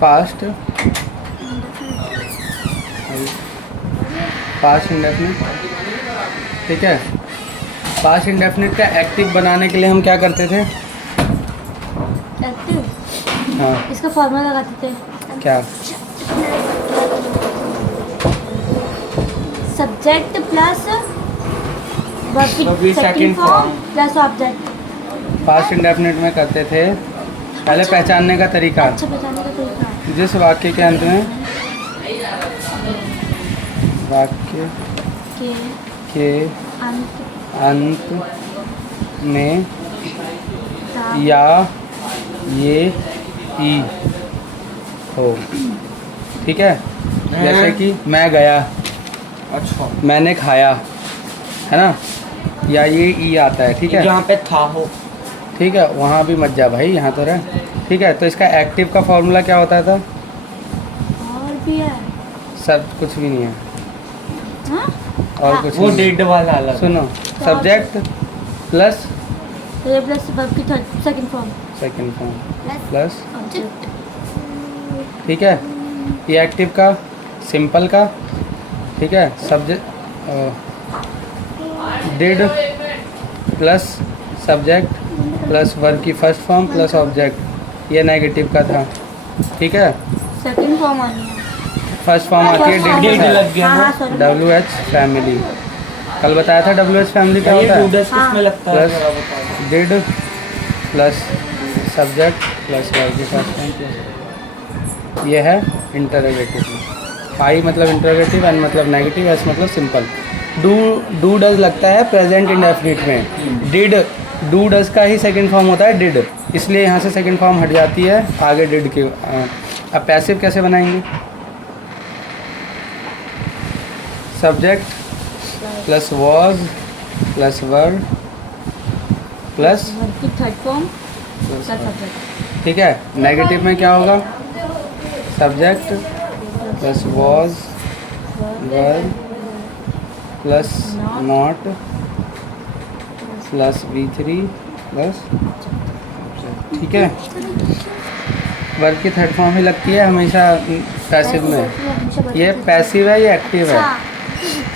Past past indefinite, ठीक है। Past indefinite का एक्टिव बनाने के लिए हम क्या करते थे? एक्टिव, हाँ इसका फॉर्मूला लगाते थे। क्या? सब्जेक्ट प्लस Verb की second second form form। Plus object. Past indefinite में करते थे पहले पहचानने का तरीका। अच्छा, पहचानने का तरीका। जिस वाक्य के अंत में वाक्य के के अंत अंत में का या ये ई हो, ठीक है। जैसे कि मैं गया, अच्छा, मैंने खाया, है ना, या ये ई आता है, ठीक है। जहाँ पे था हो। ठीक है, वहाँ भी मत जा भाई, यहाँ तो रहे, ठीक है। तो इसका एक्टिव का फॉर्मूला क्या होता था? और भी है। सब कुछ भी नहीं है हाँ? और हाँ। कुछ वो नहीं। डेड वाला अलग। सुनो, सब्जेक्ट प्लस तो ये प्लस वर्ब की third second form second form plus, object. ठीक है। ये एक्टिव का, सिंपल का, ठीक है। Subject did plus subject plus verb की फर्स्ट फॉर्म प्लस ऑब्जेक्ट, ये नेगेटिव का था, ठीक है। सेकंड फॉर्म आनी है। फर्स्ट फॉर्म आती है डिड Did के लग गया हाँ, ना। हाँ, sorry। WH फैमिली, कल बताया था WH फैमिली क्या ये होता है? डूडस हाँ। किसमें लगता है? प्लस जरा बताओ। Did plus subject plus verb की फर्स्ट फॉर्म प्लस, ये है इंटरोगेटिव में। आई मतलब इंटरोगेटिव, एन मतलब नेगेटिव, एस मतलब सिंपल। डू डज लगता है प्रेजेंट इंडेफिनिट में। डिड, डू डज का ही सेकंड फॉर्म होता है डिड, इसलिए यहाँ से सेकंड फॉर्म हट जाती है आगे डिड के। अब पैसिव कैसे बनाएंगे? Subject plus was plus verb plus, verb की थर्ड फॉर्म प्लस ऑब्जेक्ट। ठीक है। नेगेटिव में क्या होगा? Subject plus was verb plus not plus V3 plus, ठीक है। वर्ब की थर्ड फॉर्म ही लगती है हमेशा पैसिव में। ये पैसिव है, ये एक्टिव है,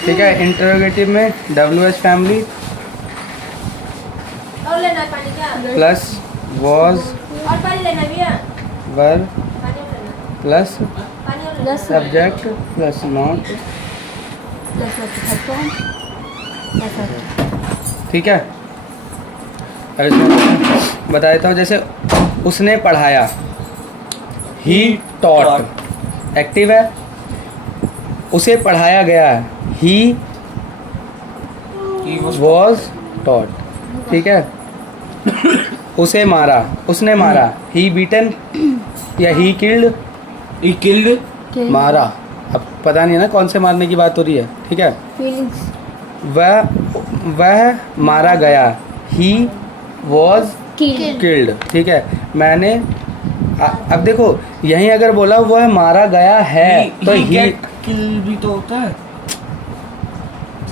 ठीक है। इंटरोगेटिव में WH फैमिली और लेना पानी क्या? प्लस वॉज और पानी लेना भी है। वर्ब पानी और लेना। प्लस पानी और लेना। Subject plus not, plus verb की थर्ड फॉर्म प्लस ऑब्जेक्ट। ठीक है। अब इसमें बता देता हूँ, जैसे उसने पढ़ाया, ही टॉट, एक्टिव है। उसे पढ़ाया गया, ही वॉज टॉट, ठीक है। उसे मारा, उसने मारा, ही बीटन या ही किल्ड, He killed। मारा। अब पता नहीं है ना कौन से मारने की बात हो रही है, ठीक है। फीलिंग्स। वह मारा गया, ही वॉज किल। किल्ड, ठीक है। मैंने अब देखो, यहीं अगर बोला वह मारा गया है तो he ही, get kill भी तो होता है।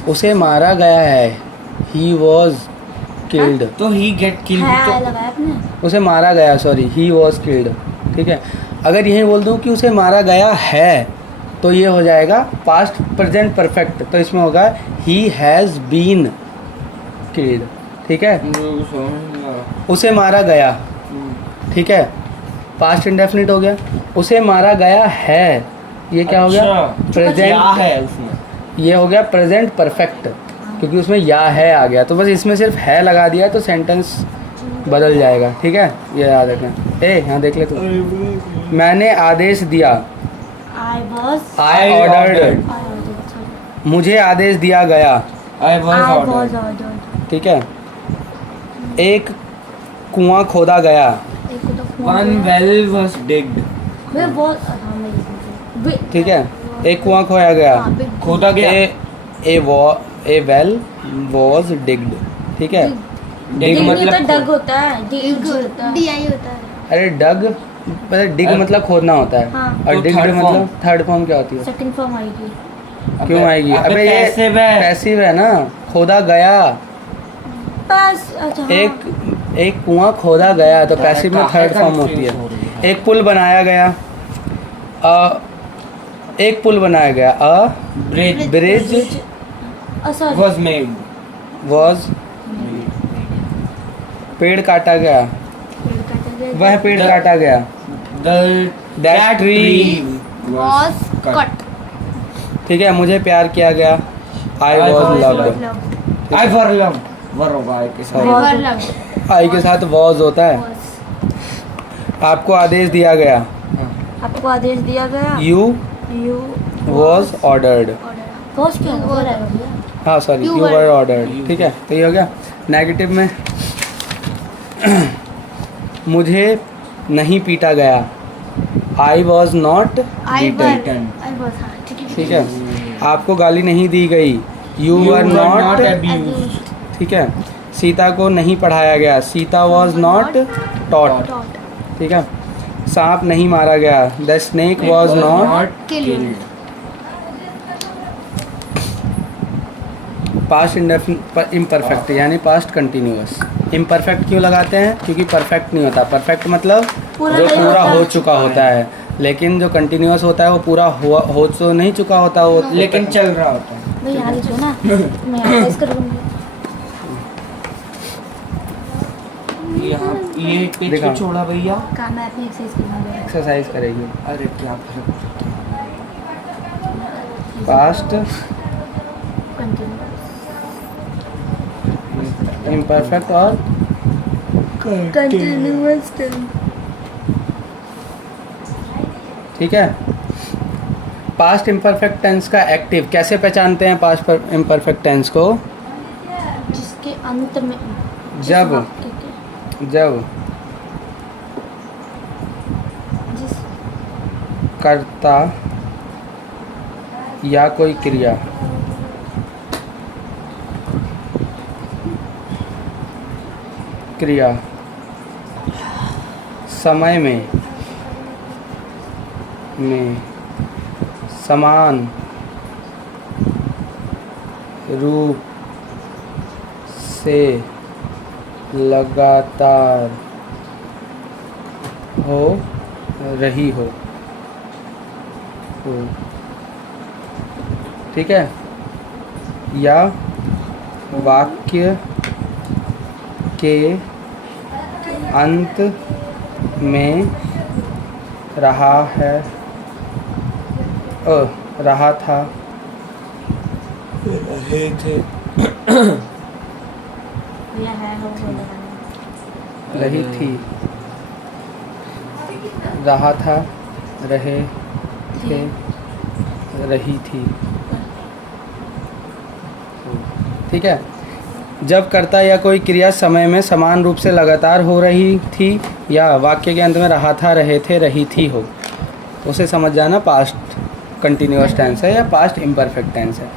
उसे मारा गया है, ही वॉज किल्ड। तो he get kill भी है तो। लगाया आपने। उसे मारा गया, सॉरी, ही वॉज किल्ड, ठीक है। अगर यहीं बोल दूं कि उसे मारा गया है तो ये हो जाएगा पास्ट प्रेजेंट परफेक्ट, तो इसमें होगा ही हैज़ बीन किल्ड, ठीक है। मुझे कुछ समझ नहीं आ रहा। उसे मारा गया, ठीक है, पास्ट इंडेफिनिट हो गया। उसे मारा गया है, ये क्या हो गया? अच्छा, क्या प्रेजेंट, है उसमें? ये हो गया प्रेजेंट परफेक्ट, क्योंकि उसमें या है आ गया, तो बस इसमें सिर्फ है लगा दिया तो सेंटेंस बदल जाएगा, ठीक है। ये याद रखना। यहाँ देख ले तू, मैंने आदेश दिया, आई वाज आई ऑर्डर्ड, मुझे आदेश दिया गया, I was I ordered। Was ordered. ठीक है। एक कुआं खोदा गया, एक को तो One well was digged। मैं वो हाँ मेरी ठीक है। एक कुआं खोया गया, खोदा गया। ए वेल वॉज डिग्ड, ठीक है। डिग मतलब डग होता है, डिग होता है, डीआई होता है। अरे डग मतलब डिग मतलब खोदना होता है, हाँ। और तो डिग्ड third मतलब form। थर्ड फॉर्म क्या होती है? सेकंड फॉर्म आएगी। क्यों आएगी? अबे ये पैसिव है। पैसिव है ना, खोदा गया। बस अच्छा हाँ। एक कुआं खोदा गया तो पैसिव में थर्ड फॉर्म होती है। एक पुल बनाया गया, एक पुल बनाया गया, Bridge bridge sorry was made. Was, पेड़ काटा गया, वह पेड़ The- काटा गया, That tree was cut. ठीक है। मुझे प्यार किया गया, आई I was was loved, I were loved. Were होगा I के साथ. Were loved. आई के साथ वॉज होता है। Was. आपको आदेश दिया गया, आपको आदेश दिया गया। You You was ordered, was क्या हो रहा है भैया? हाँ sorry, You you were- were ordered, ठीक है। तो ये हो गया। नेगेटिव में मुझे नहीं पीटा गया, I was not I beaten, was. I was. हाँ, ठीक है। आपको गाली नहीं दी गई, you You were were not not, abused. ठीक है। सीता को नहीं पढ़ाया गया, Sita was not taught, Taught. ठीक है। सांप नहीं मारा गया, the snake was not, Killed. Past imperfect यानी पास्ट कंटिन्यूअस। इम्परफेक्ट क्यों लगाते हैं? क्योंकि परफेक्ट नहीं होता। परफेक्ट मतलब पूरा जो नहीं पूरा होता। हो चुका होता है, लेकिन जो कंटिन्यूअस होता है वो पूरा हुआ हो तो नहीं चुका होता वो, लेकिन चल रहा होता है. भाई यहाँ लिखो ना, मैं एक्सरसाइज करूँगी। यहाँ ये पेज दिखाओ। को छोड़ा भैया. काम मैं अपनी एक्सरसाइज करना एक्सरसाइज करेगी। अरे क्या पास्ट कंटिन्यू। इम्परफेक्ट और कंटिन्यूअस टेंस। ठीक है। पास्ट इम्परफेक्ट टेंस का एक्टिव कैसे पहचानते हैं? पास्ट इम्परफेक्ट टेंस को जिसके अंत में जब जब जिस कर्ता या कोई क्रिया समय में समान रूप से लगातार हो रही हो, ठीक है, या वाक्य के अंत में रहा है रहा था, रहे थे. या है हो लगाना। रही थी, रहा था, रहे थे, रही थी, ठीक है। जब कर्ता या कोई क्रिया समय में समान रूप से लगातार हो रही थी या वाक्य के अंत में रहा था, रहे थे, रही थी हो, उसे समझ जाना पास्ट कंटिन्यूअस टेंस है या पास्ट इम्परफेक्ट टेंस है।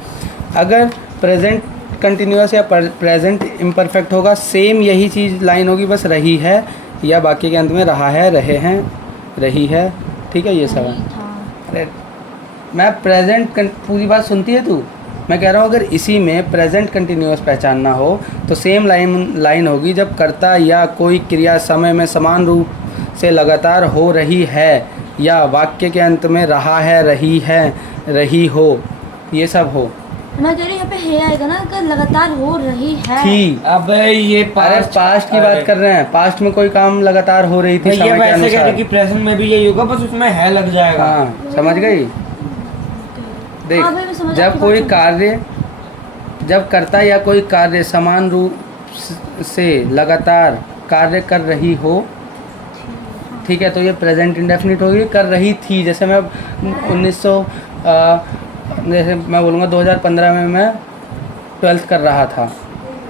अगर प्रेजेंट कंटिन्यूअस या प्रेजेंट इम्परफेक्ट होगा, सेम यही चीज़ लाइन होगी, बस रही है या वाक्य के अंत में रहा है, रहे हैं, रही है, ठीक है। ये सब है। अरे मैं प्रेजेंट पूरी बात सुनती है तू? मैं कह रहा हूँ अगर इसी में प्रेजेंट कंटिन्यूअस पहचानना हो तो सेम लाइन होगी, जब कर्ता या कोई क्रिया समय में समान रूप से लगातार हो रही है या वाक्य के अंत में रहा है, रही हो, ये सब हो। मैं कह रही हूँ यहाँ पे है आएगा ना, अगर लगातार हो रही है। थी, अबे ये अरे पास्ट की बात कर रहे हैं। पास्ट में कोई काम लगातार हो रही थी ये समय के वैसे कह रहे अनुसार। कि प्रेजेंट में भी यही होगा, बस उसमें है लग जाएगा. हाँ, समझ गई। देख, हाँ भाई, मैं समझ जब आपकी कोई बात कार्य, जब कर्ता या कोई कार्य समान रूप से लगातार कार्य कर रही हो, ठीक है, तो ये प्रेजेंट इंडेफिनिट होगी। कर रही थी, जैसे मैं 1900 जैसे मैं बोलूँगा 2015 में मैं 12th कर रहा था,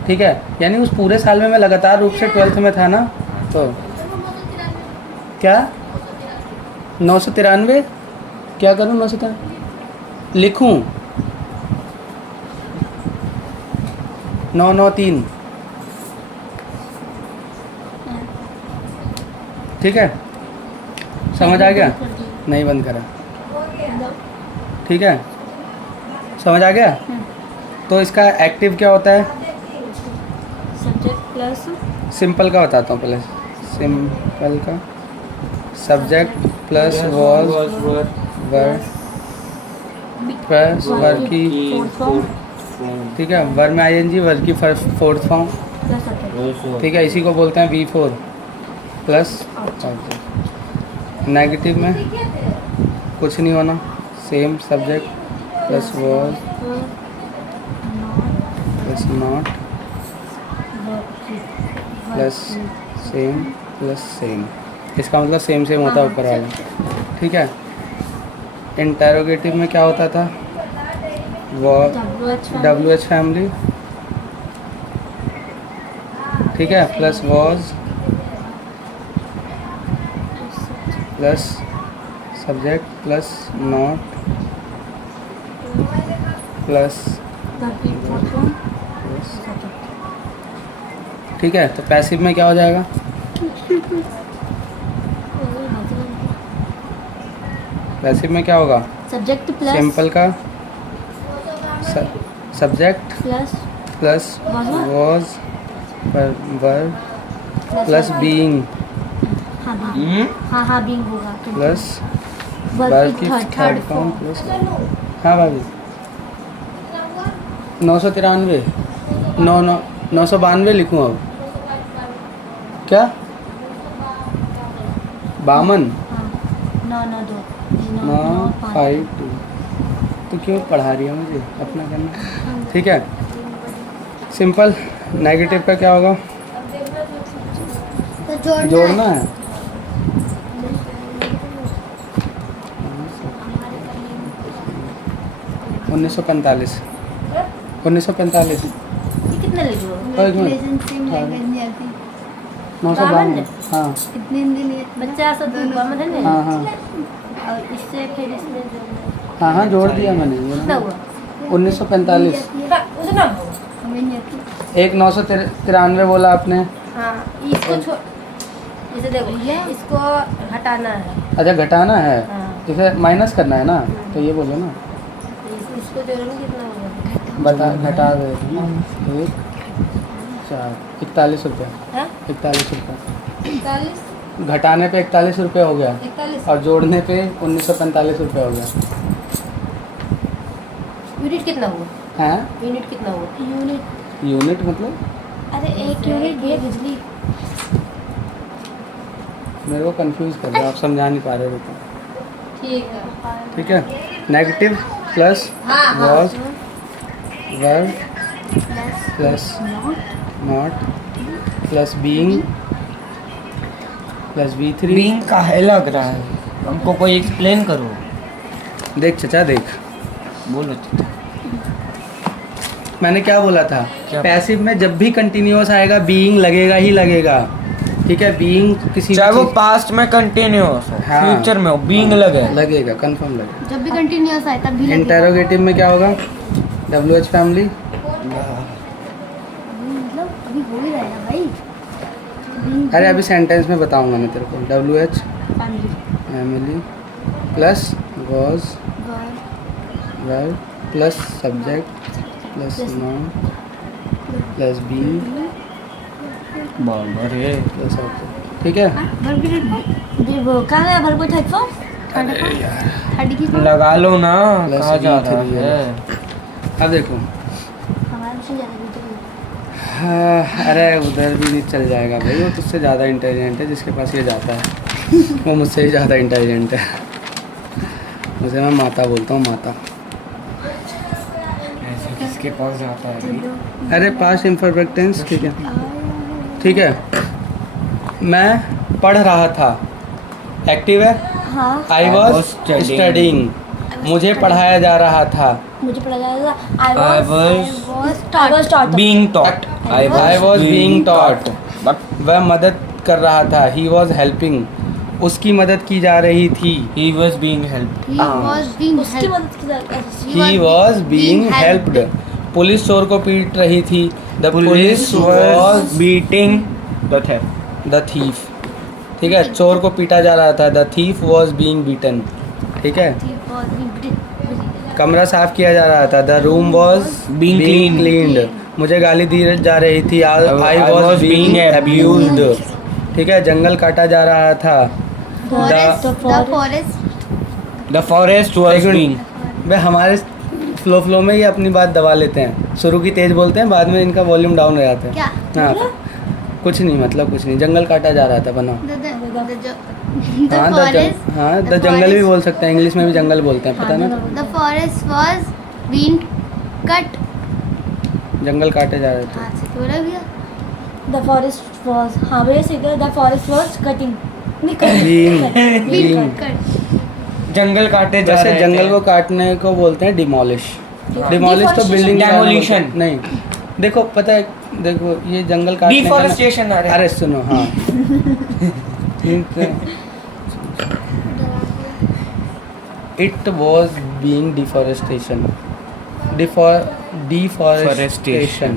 ठीक है, यानी उस पूरे साल में मैं लगातार रूप से 12th में था ना। तो क्या 993 क्या करूँ? 993 लिखूं? 993, ठीक है। समझ आ गया? नहीं बंद करा, ठीक है, समझ आ गया। तो इसका एक्टिव क्या होता है? सब्जेक्ट प्लस सिंपल का बताता हूँ पहले। सिंपल का subject plus was were plus were की, फोर्थ फॉर्म ठीक है, वर में आईएनजी, वर की फोर्थ फॉर्म, प्लस सब्जेक्ट ठीक है, इसी को बोलते हैं V4 प्लस नेगेटिव में कुछ नहीं होना, same subject plus was plus not plus same, इसका मतलब सेम सेम होता है ऊपर वाला, ठीक है। इंटेरोगेटिव में क्या होता था, WH फैमिली, ठीक है, plus was plus subject plus not plus, ठीक है। तो पैसिव में क्या हो जाएगा, पैसिव में क्या होगा, सब्जेक्ट प्लस सिंपल का subject plus plus was were plus being हाँ बीइंग, हाँ बीइंग होगा प्लस वर्ब वर्ब की की थर्ड फॉर्म फॉर्म प्लस, हाँ भाभी 993 992 लिखूँ अब क्या, बामन हाँ 992 952, तो क्यों पढ़ा रही है मुझे, अपना करना, ठीक है। सिंपल नेगेटिव का क्या होगा, तो जोड़ना है, उन्नीस सौ पैंतालीस ये कितने लिखे हो, एक मिनट, 952, हाँ कितने हिंदी लिए बच्चा सब बामन है ना, हाँ हाँ और इससे फिर इसमें जोड़ना हाँ हाँ जोड़ दिया मैंने, कितना हुआ 1945, उसे ना हमें नहीं आती एक 993 बोला आपने, हाँ इसको छोड़, इसे देखो इसको हटाना है, अच्छा घटाना है, हाँ इसे माइनस करना है ना, तो ये बोलो ना, इसको जोड़ेंगे कितना होगा, बता घटा दे, 1 4 41 रुपये, हाँ 41 रुपये, 41 घटाने पे 41 रुपये हो गया 41 और जोड़ने पे 1945 रुपये हो गया, यूनिट कितना हुआ, हैं यूनिट कितना हुआ, यूनिट यूनिट मतलब अरे एक यूनिट ये बिजली मेरे को कंफ्यूज कर रहा, आप समझा नहीं पा रहे थे तो, ठीक है, ठीक है। नेगेटिव प्लस हाँ was were plus plus not plus being plus V3, being का है लग रहा है, हमको कोई एक्सप्लेन करो, देख चचा देख, बोलो चाचा। मैंने क्या बोला था, क्या? पैसिव में जब भी कंटिन्यूअस आएगा बीइंग लगेगा ही लगेगा, ठीक है, बीइंग किसी चाहे वो चीज़- पास्ट में कंटिन्यूअस हो, हाँ। फ्यूचर में हो, बीइंग लगे, लगेगा, कंफर्म लगेगा। जब भी कंटिन्यूअस आए तब भी लगेगा, इंटेरोगेटिव में क्या होगा, WH फैमिली, मतलब अभी हो ही रहा है भाई, अरे अभी सेंटेंस में बताऊंगा मैं तेरे को, WH family family plus was verb were plus subject plus noun plus being बराबर है। प्लस ऑब्जेक्ट, ठीक है। वर्ब की वो कहाँ गया वर्ब को थर्ड फॉर्म, थर्ड की form? लगा लो ना, Plus कहा जा रहा V3 है, अब देखो, हमारे से ज़्यादा बिजली हाँ, अरे उधर भी नहीं चल जाएगा भाई, वो तुझसे ज़्यादा इंटेलिजेंट है जिसके पास ये जाता है वो मुझसे ही ज़्यादा इंटेलिजेंट है, उसे मैं माता बोलता हूँ, माता। ऐसे किसके पास जाता है अभी? अरे पास्ट इम्परफेक्ट टेंस, ठीक है, ठीक है। मैं पढ़ रहा था, एक्टिव है, हाँ आई I was was studying. Studying, मुझे पढ़ाया जा रहा था, मुझे पढ़ा जाएगा, I was taught being taught, I was being taught, but वह मदद कर रहा था, he was helping, उसकी मदद की जा रही थी, he was being helped, he was being उसकी मदद की जाती है, he was being helped, police चोर को पीट रही थी, the police was beating the theft, the thief, ठीक है, चोर को पीटा जा रहा था, the thief was being beaten, ठीक है। he was being कमरा साफ किया जा रहा था, the room was Being cleaned. cleaned, मुझे गाली दी जा रही थी, I was being abused, ठीक है। जंगल काटा जा रहा था, the forest The forest was एक being. मिनट, वे हमारे फ्लो में ये अपनी बात दबा लेते हैं, शुरू की तेज बोलते हैं, बाद में इनका वॉल्यूम डाउन हो जाता है। क्या हाँ, कुछ नहीं, मतलब कुछ नहीं, जंगल काटा जा रहा था, बनाओ। हाँ, द जंगल भी बोल सकते हैं, इंग्लिश में भी जंगल बोलते हैं, पता ना। The forest was being cut. जंगल काटे जा रहे थे। हाथ से थोड़ा भैया। द फॉरेस्ट वॉज, हाँ भैया सही कहा, द फॉरेस्ट वॉज कटिंग, नहीं Being- बीइंग Being- कट। जंगल काटे जा वैसे रहे जंगल थे। को काटने को बोलते हैं डिमोलिश। हाँ। डिमोलिश तो बिल्डिंग Demolition। नहीं, देखो पता है, देखो ये जंगल काटने का ना- Deforestation आ रहा है। अरे सुनो, हाँ it was being deforestation, deforestation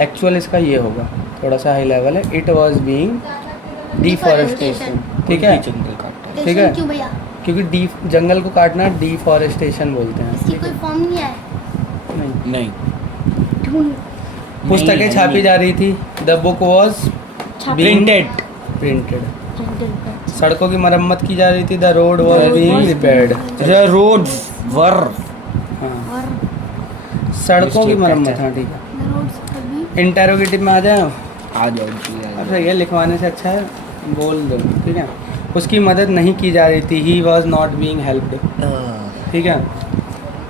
actual इसका ये होगा, थोड़ा सा हाई लेवल है। इट वॉज बीइंग डिफॉरेस्टेशन, ठीक है, जंगल काटा। ठीक है। क्यों भैया? क्योंकि जंगल को काटना डिफॉरेस्टेशन बोलते हैं। इसकी कोई फॉर्म नहीं है। नहीं। नहीं। ढूंढ। पुस्तकें नहीं, छापी नहीं। जा रही थी, the book was Printed। Printed. सड़कों की मरम्मत की जा रही थी, the road was being repaired. The roads were। हाँ, और सड़कों की Mistake मरम्मत, कहते हाँ ठीक है। द रोड्स कभी इंटेरोगेटिव में आ जाए, आ जाओ जी, आ अब जाओ। ये लिखवाने से अच्छा है बोल दो, ठीक है। उसकी मदद नहीं की जा रही थी, he was not being helped, ठीक है।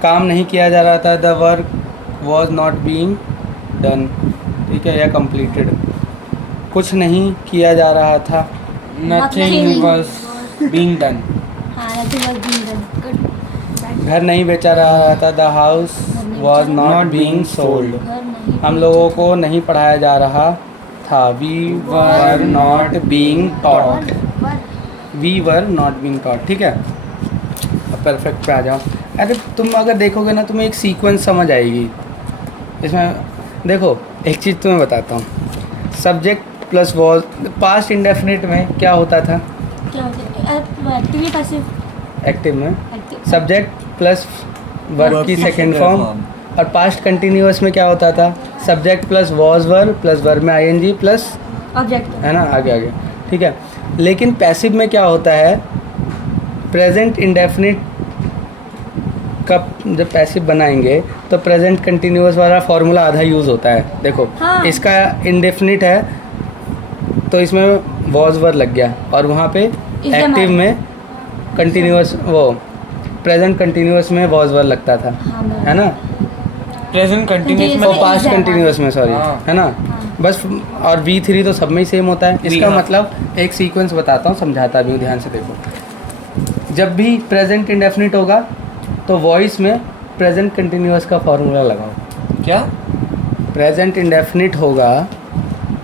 काम नहीं किया जा रहा था, the work was not being done, ठीक है, या कंप्लीटेड। कुछ नहीं किया जा रहा था, Nothing was being done। हाँ, nothing was being done। घर नहीं बेचा रहा था, the house was not being sold. घर नहीं, हम लोगों को नहीं पढ़ाया जा रहा था, we were not being taught, we were not being taught, ठीक है। अब परफेक्ट पे आ जाओ। अरे तुम अगर देखोगे ना, तुम्हें एक सीक्वेंस समझ आएगी इसमें। देखो एक चीज़ तुम्हें बताता हूँ, subject plus was, past indefinite में क्या होता था? क्या होता है? एक्टिव या पैसिव? एक्टिव में एक्टिव। सब्जेक्ट प्लस वर्ब की सेकेंड फॉर्म, और पास्ट कंटिन्यूअस में क्या होता था? Subject plus was verb plus verb में आईएनजी प्लस, ऑब्जेक्ट। है ना, आगे आगे, ठीक है। लेकिन पैसिव में क्या होता है? प्रेजेंट इंडेफिनिट का जब पैसिव बनाएंगे तो प्रेजेंट कंटिन्यूअस वाला फॉर्मूला आधा यूज़ होता है। देखो हाँ। इसका इंडेफिनिट है तो इसमें वॉज वर्ब लग गया, और वहाँ पे इसमें एक्टिव में कंटिन्यूअस, वो प्रेजेंट कंटिन्यूअस में वॉज वर्ब लगता था, हाँ, मैं- है ना। प्रेजेंट कंटिन्यूअस में और पास्ट कंटिन्यूअस में, सॉरी, हाँ। है ना। बस, और V3 तो सब में ही सेम होता है। इसका हाँ। मतलब एक सीक्वेंस बताता हूँ, समझाता भी हूँ, ध्यान से देखो। जब भी प्रेजेंट इंडेफिनिट होगा तो वॉइस में प्रेजेंट कंटिन्यूअस का फॉर्मूला लगाओ। क्या? प्रेजेंट इंडेफिनिट होगा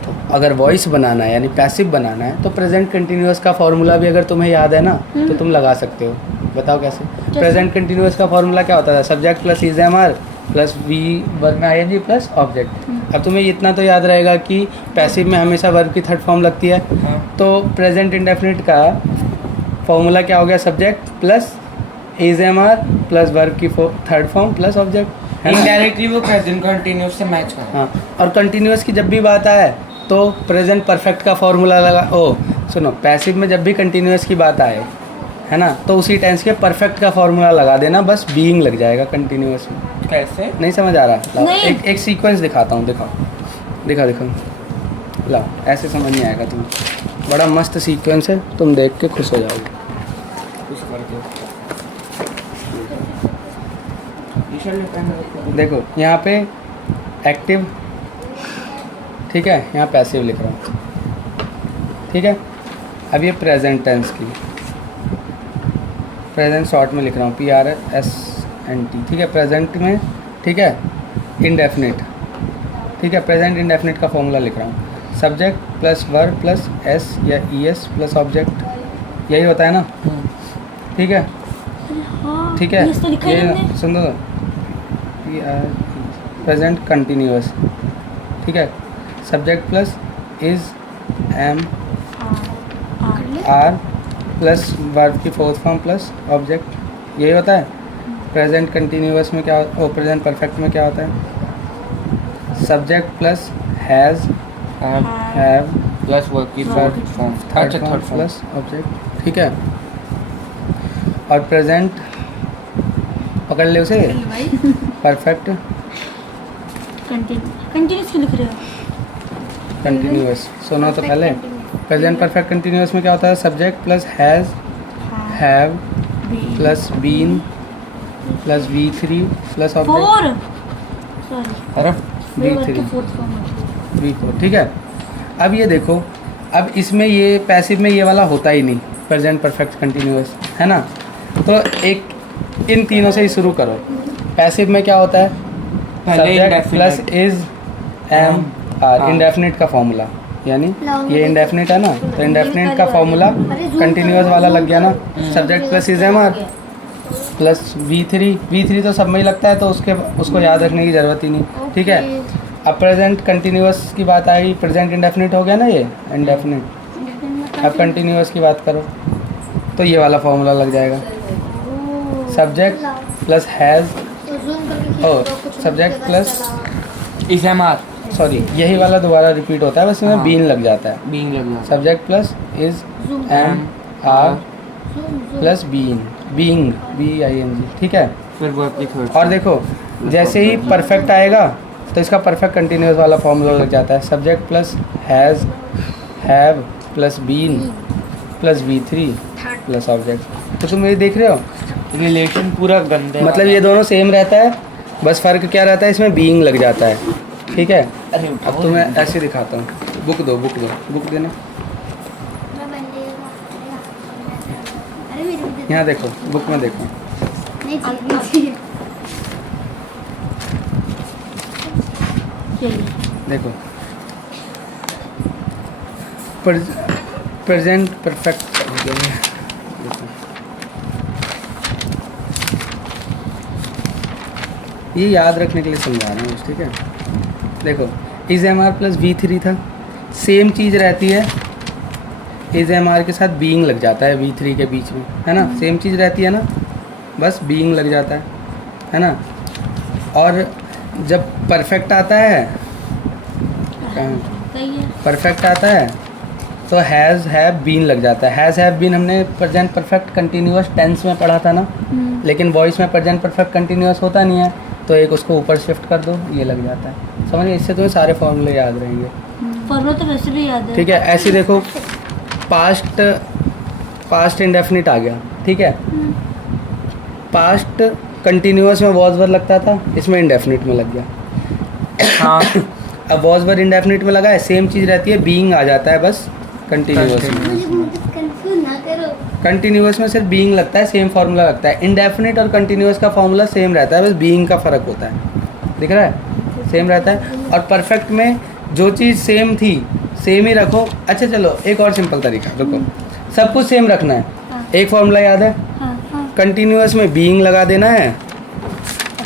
तो अगर वॉइस बनाना है यानी पैसिव बनाना है तो प्रेजेंट कंटिन्यूअस का फॉर्मूला भी अगर तुम्हें याद है ना तो तुम लगा सकते हो। बताओ कैसे? प्रेजेंट कंटिन्यूअस का फॉर्मूला क्या होता था? Subject plus is am are plus V verb में आईएनजी प्लस ऑब्जेक्ट। अब तुम्हें इतना तो याद रहेगा कि पैसिव में हमेशा वर्ब की थर्ड फॉर्म लगती है, हाँ। तो प्रेजेंट इंडेफिनिट का फॉर्मूला क्या हो गया? Subject plus is am are plus verb की थर्ड फॉर्म प्लस ऑब्जेक्ट, है ना? इनडायरेक्टली वो प्रेजेंट कंटिन्यूअस से मैच कर। हाँ, और कंटिन्यूअस की जब भी बात आए तो प्रेजेंट परफेक्ट का फॉर्मूला लगा। ओ सुनो, पैसिव में जब भी कंटिन्यूअस की बात आए, है ना, तो उसी टेंस के परफेक्ट का फॉर्मूला लगा देना, बस बीइंग लग जाएगा कंटिन्यूअस में। कैसे? नहीं समझ आ रहा? लाओ, नहीं। एक सीक्वेंस दिखाता हूँ, दिखाओ। लाओ, ऐसे समझ नहीं आएगा तुम्हें। बड़ा मस्त सीक्वेंस है, तुम देख के खुश हो जाओगे। कुछ कर दो। देखो यहाँ पे एक्टिव, ठीक है, यहाँ पैसिव लिख रहा हूँ, ठीक है। अब ये प्रेजेंट टेंस की, प्रेजेंट शॉर्ट में लिख रहा हूँ, PRSNT, ठीक है, प्रेजेंट में, ठीक है, इंडेफिनिट, ठीक है, प्रेजेंट इंडेफिनिट का फॉर्मूला लिख रहा हूँ। Subject plus verb plus S या ES प्लस ऑब्जेक्ट, यही होता है ना, ठीक है, हाँ, ठीक है। ये तो लिखा ही ये हमने। सुन दो, प्रेजेंट कंटिन्यूअस, ठीक है, subject plus is am are plus verb की फोर्थ फॉर्म प्लस ऑब्जेक्ट, यही होता है। प्रेजेंट कंटिन्यूअस में क्या, प्रेजेंट परफेक्ट में क्या होता है? Subject plus has have plus verb की थर्ड थर्ड फॉर्म। अच्छा, थर्ड फॉर्म प्लस ऑब्जेक्ट, ठीक है। और प्रेजेंट पकड़ ले उसे, परफेक्ट कंटिन्यूस क्यों लिख रहे हो? कंटिन्यूअस। सुनो तो पहले, प्रेजेंट परफेक्ट कंटिन्यूअस में क्या होता है? Subject plus has, have plus been plus V3 plus object 4 sorry अरे V3 फोर्थ फॉर्म V4। ठीक है, अब ये देखो, अब इसमें ये पैसिव में ये वाला होता ही नहीं, प्रेजेंट परफेक्ट कंटिन्यूअस, है ना? तो एक इन तीनों से ही शुरू करो। पैसिव में क्या होता है? पहले subject plus indefinite। Is am are, हाँ। इंडेफिनिट का फॉर्मूला, यानी ये इंडेफिनिट है ना, तो इंडेफिनिट का फॉर्मूला कंटिन्यूअस वाला लग गया ना, subject plus is am are plus V3 तो सब में ही लगता है, तो उसको याद रखने की ज़रूरत ही नहीं। ठीक है, अब प्रेजेंट कंटिन्यूअस की बात आई, प्रेजेंट इंडेफिनिट हो गया ना, ये इंडेफिनिट। अब कंटिन्यूअस की बात करो तो ये वाला फॉर्मूला लग जाएगा, सब्जेक्ट प्लस हैज़, और सब्जेक्ट प्लस SMR सॉरी यही वाला दोबारा रिपीट होता है, बस इसमें हाँ। बीन लग जाता है। बीइंग लग जाता subject plus is am are plus being, being BING। ठीक है, फिर वो अपनी थर्ड और देखो जैसे ही परफेक्ट आएगा तो इसका परफेक्ट कंटिन्यूअस वाला फॉर्मूला लग जाता है, subject plus has, have plus been plus V3 plus object. तो तुम ये देख रहे हो, रिलेशन पूरा गंदे मतलब ये दोनों सेम रहता है, बस फ़र्क क्या रहता है, इसमें बीइंग लग जाता है। ठीक है, अरे अब तुम्हें ऐसे दिखाता हूँ, बुक देना, यहाँ देखो, बुक में देखो, देखो प्रेजेंट परफेक्ट, ये याद रखने के लिए समझा रहा हूँ। ठीक है, देखो is am are plus V3 था, सेम चीज़ रहती है, इज एम आर के साथ बीइंग लग जाता है V3 के बीच में, है ना? सेम चीज़ रहती है ना, बस बीइंग लग जाता है ना? और जब परफेक्ट आता है, परफेक्ट आता है तो हैज़ हैव बीन लग जाता है। हैज़ हैव बीन हमने प्रेजेंट परफेक्ट कंटिन्यूअस टेंस में पढ़ा था ना, लेकिन वॉइस में प्रेजेंट परफेक्ट कंटिन्यूअस होता नहीं है, तो एक उसको ऊपर शिफ्ट कर दो, ये लग जाता है। समझ गए? इससे तुम्हें सारे फॉर्मूले याद रहेंगे। फॉर्मूला तो वैसे भी याद है। ठीक है, ऐसे देखो, पास्ट इंडेफिनिट आ गया। ठीक है, पास्ट कंटिन्यूअस में वॉज वर लगता था, इसमें इंडेफिनिट में लग गया। हाँ अब वॉज वर इंडेफिनिट में लगा है, सेम चीज़ रहती है, बीइंग आ जाता है बस कंटिन्यूअस में। कंटिन्यूअस में सिर्फ बीइंग लगता है, सेम फार्मूला लगता है। इंडेफिनिट और कंटिन्यूअस का फार्मूला सेम रहता है, बस बीइंग का फ़र्क होता है। दिख रहा है? सेम रहता है। और परफेक्ट में जो चीज़ सेम थी सेम ही रखो। अच्छा चलो एक और सिंपल तरीका, रुको, सब कुछ सेम रखना है। एक फार्मूला याद है, कंटिन्यूअस में बीइंग लगा देना है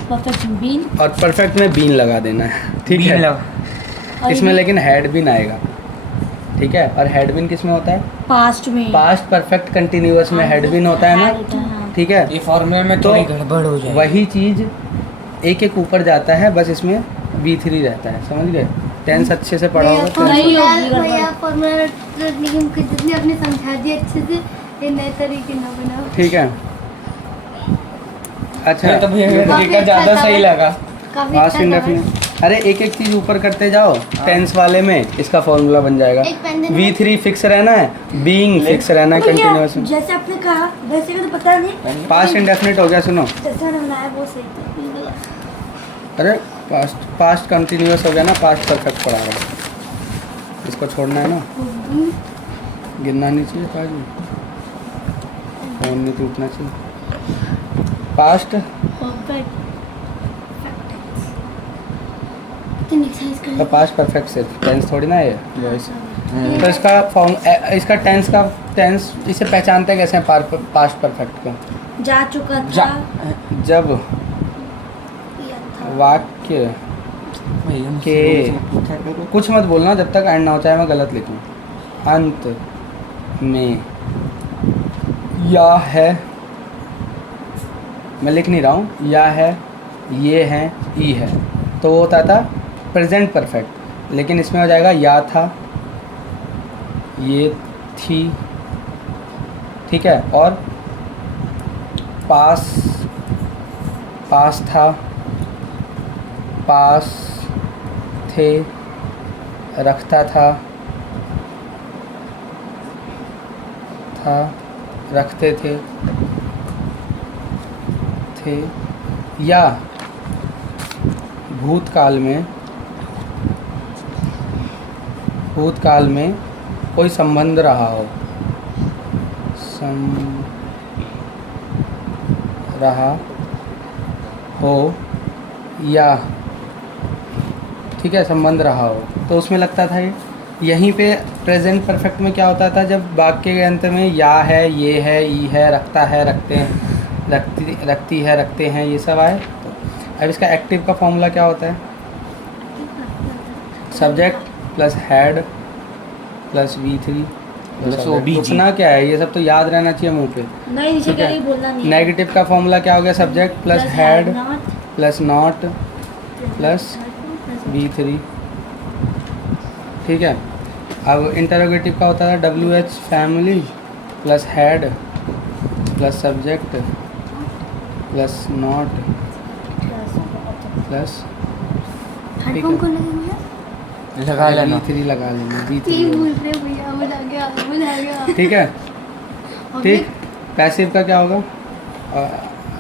परफेक्ट बीन और परफेक्ट में बीन लगा देना है। ठीक बीन है, लगा। इसमें लेकिन हेड बिन आएगा। ठीक है, और हेड बिन किस में होता है? पास्ट में। पास्ट परफेक्ट कंटिन्यूअस में हेड बिन होता है ना। ठीक है, ये फॉर्मूला में तो थोड़ी गड़बड़ हो जाए। वही चीज़ एक एक ऊपर जाता है, बस इसमें V3 रहता है। समझ गए? टेंस अच्छे से पढ़ा होगा तो नहीं होगी गड़बड़। भैया फॉर्मूला रटने की मुझे जितने आपने समझा दिया अच्छे से, ये नए तरीके ना बनाओ। ठीक है। अच्छा, तो भैया ये काफी तरीका ज़्यादा अच्छा सही था। लगा। काफी पास्ट अच्छा था। इंडेफिनिट। अरे एक एक चीज़ ऊपर करते जाओ, टेंस वाले में इसका फॉर्मूला बन जाएगा। एक पेन देना। V3 फिक्स रहना है, बीइंग फिक्स रहना है कंटिन्यूअस में। जैसे आपने कहा वैसे का तो पता नहीं, पास्ट इंडेफिनिट हो गया, सुनो। जैसा हमने बनाया वो सही था। अरे पास्ट कंटिन्यूअस हो गया ना, पास्ट परफेक्ट पढ़ा रहा है। इसको छोड़ना है ना, गिरना नहीं चाहिए, पास में फोन नहीं टूटना चाहिए। पास्ट परफेक्ट तो पास्ट परफेक्ट सिर्फ टेंस थोड़ी ना है ये वॉइस। तो इसका फॉर्म, इसका टेंस इसे पहचानते कैसे हैं पास्ट परफेक्ट को? जा चुका जा था। जब वाक्य भैया मुझसे के- रोज़ पूछा करो। कुछ मत बोलना जब तक एंड ना हो, चाहे मैं गलत लिखूं। अंत में या है, मैं लिख नहीं रहा हूँ, या है, ये है, ई है, तो वो होता था प्रेजेंट परफेक्ट। लेकिन इसमें हो जाएगा या था, ये थी। ठीक है, और पास, पास था, पास थे, रखता था, रखते थे, या भूतकाल में कोई संबंध रहा हो, या ठीक है संबंध रहा हो, तो उसमें लगता था ये। यहीं पे प्रेजेंट परफेक्ट में क्या होता था, जब वाक्य के अंत में या है, ये है, ई है, रखता है, रखते हैं, रखती है, रखते हैं, ये सब आए। तो अब इसका एक्टिव का फॉर्मूला क्या होता है? Subject plus had plus V3 plus OBG। उतना क्या है, ये सब तो याद रहना चाहिए मुंह पे। नहीं नीचे ठीक क्या है। बोलना नहीं। नेगेटिव का फॉर्मूला क्या हो गया? Subject plus had plus not plus V3। ठीक है। अब इंटरोगेटिव का होता है WH family plus had plus subject plus not plus headphone को लगेंगे लगा लेना। V3 लगा लेंगे तीन V3। भूल रहे भैया, भूल आ गया ठीक है। और ठीक। पैसिव का क्या होगा?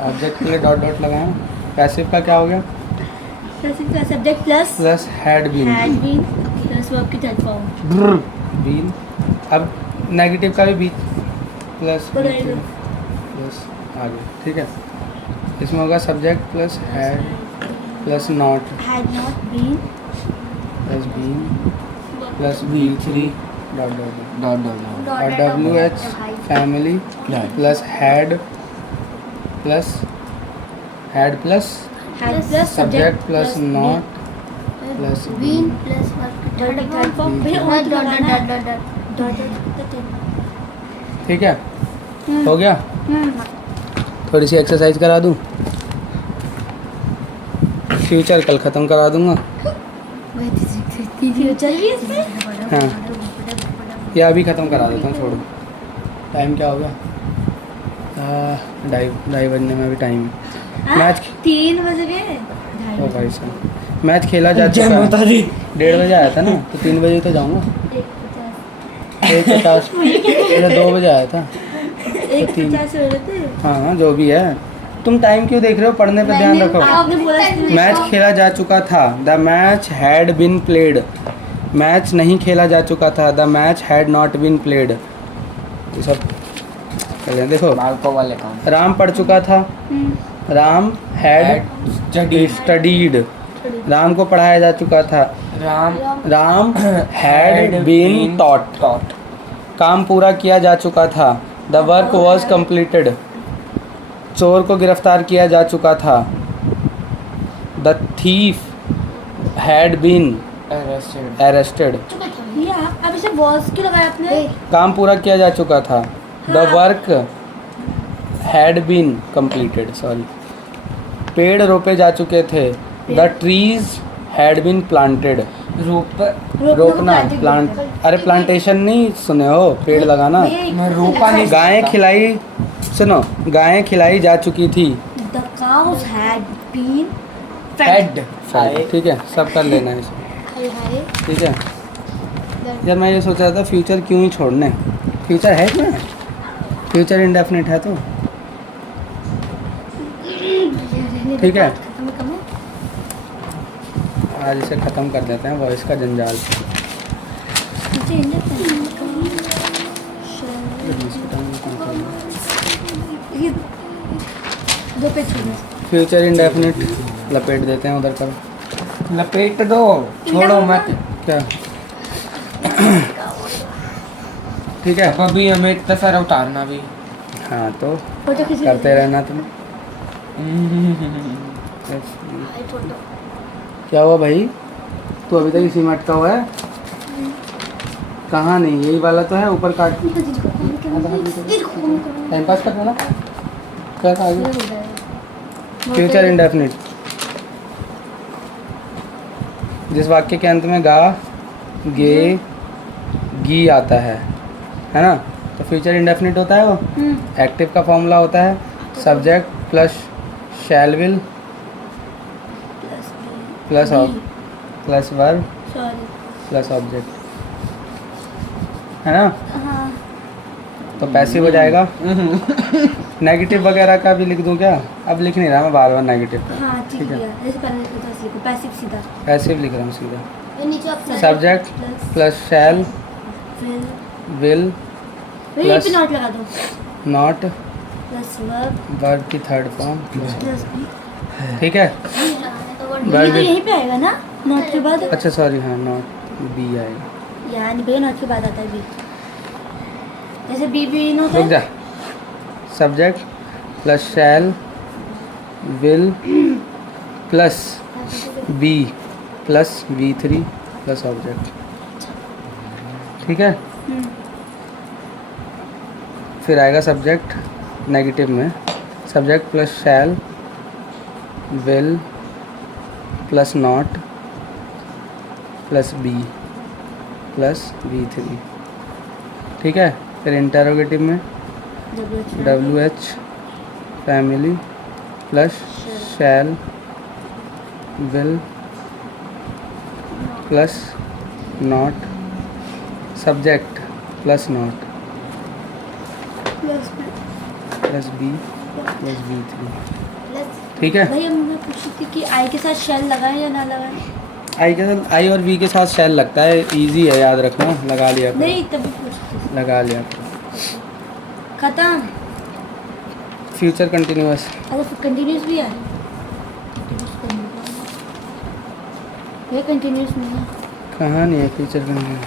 ऑब्जेक्ट के लिए डॉट डॉट लगाएं। पैसिव का क्या हो गया? फिर subject plus plus had been plus verb की थर्ड फॉर्म। बीन। अब नेगेटिव का भी प्लस बढ़ाएगा। प्लस आगे। ठीक है। इसमें होगा subject plus had plus not had not been plus been plus V3 dot dot dot dot और WH family plus had plus subject plus not plus been plus verb की थर्ड फॉर्म। फिर और dot dot लगाना है। Dot dot dot ठीक है। हो गया। थोड़ी सी एक्सरसाइज करा दूं। फ्यूचर कल ख़त्म करा दूंगा। फ्यूचर भी इसमें हाँ, या अभी ख़त्म करा देता हूँ, छोड़ो। टाइम क्या हो गया? 2:30 बजने में अभी टाइम है। मैच 3 बज गए। ओ भाई साहब, मैच खेला जा चुका है। 1:30 बजे आया था ना, तो 3 बजे तो जाऊँगा। 1:50 पहले 2 बजे आया था। 1:50 हो रहे थे। हाँ जो भी है। तुम टाइम क्यों देख रहे हो? पढ़ने पर ध्यान रखो। आपने बोला मैच खेला जा चुका था। The match had been played. Match नहीं खेला जा चुका था। The match had not been played. ये सब कर लें। देखो, बालकों वाले काम। राम पढ़ चुका था। Ram had studied. राम को पढ़ाया जा चुका था। Ram had been taught. काम पूरा किया जा चुका था। The work was completed. चोर को गिरफ्तार किया जा चुका था। The thief had been arrested. या अब इसे वॉज क्यों लगाया आपने? काम पूरा किया जा चुका था। The work had been completed. Sorry. पेड़ रोपे जा चुके थे। The trees had been planted. रोपना, प्लांट। अरे प्लांटेशन नहीं सुने हो? पेड़ लगाना। मैं रोपा नहीं। गायें खिलाई, सुनो, गायें खिलाई जा चुकी थी। The cows had been fed. ठीक है, सब कर लेना है इसे। ठीक है। यार मैं ये सोच रहा था फ्यूचर क्यों ही छोड़ने। फ्यूचर है क्या? फ्यूचर इंडेफिनिट है तो ठीक है। आज इसे ख़त्म कर देते हैं, वॉइस का जंजाल। दो पे छोड़ो। फ्यूचर इंडेफिनिट लपेट देते हैं उधर पर। लपेट दो, छोड़ो मत। क्या? ठीक है। अब अभी हमें इतना सारा उतारना भी। हाँ तो फोटो खींच करते रहना तुम। क्या हुआ भाई? तू अभी तक इसी में अटका हुआ है? कहाँ नहीं, यही वाला तो है, ऊपर काट। टाइम पास कर देना। क्या था आगे? Future indefinite. जिस वाक्य के अंत में गा, गे, गी आता है ना, तो फ्यूचर इंडेफिनिट होता है वो। एक्टिव का फॉर्मूला होता है subject plus shall will plus plus verb sorry plus object, है ना? हाँ तो पैसिव हो जाएगा। नेगेटिव वगैरह का भी लिख दूं क्या? अब लिख नहीं रहा मैं बार बार नेगेटिव का। हाँ ठीक ठीक है। है, जैसे पहले लिखो पैसिव सीधा। पैसिव लिख रहा हूँ सीधा। ये नीचे आप सब्जेक्ट प्लस शैल फिर विल यहीं प्लस पे नॉट लगा दो, नॉट प्लस वर्ब वर्ब की थर्ड फॉर्म, प्लस बी। ठीक है। ये तो यहीं पे आएगा ना नॉट के बाद? अच्छा सॉरी, हाँ नॉट बी आएगा। यानी भैया नॉट के बाद आता है बी, जैसे बी भी नॉट रुक है। जा। Subject plus shall will plus be plus V3 plus object, ठीक है। फिर आएगा सब्जेक्ट नेगेटिव में, subject plus shall will plus not plus be plus V3, ठीक है। फिर इंटरोगेटिव में WH family plus shall will plus not subject plus not plus plus be plus V3, plus ठीक है। भैया मैं पूछ रही थी कि आई के साथ शेल लगाएं या ना लगाएं? आई के साथ, आई और वी के साथ शैल लगता है, इजी है याद रखना, लगा लिया करो। नहीं तभी पूछ रही थी। लगा लिया करो। खत्म। फ्यूचर कंटिन्यूअस, अरे फिर कंटिन्यूस भी है, ये कंटिन्यूस नहीं है। कहाँ नहीं है future continuous?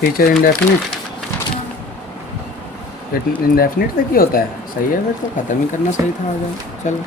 Future indefinite, indefinite तक ही होता है। सही है, फिर तो ख़त्म ही करना सही था। आ जाओ चलो।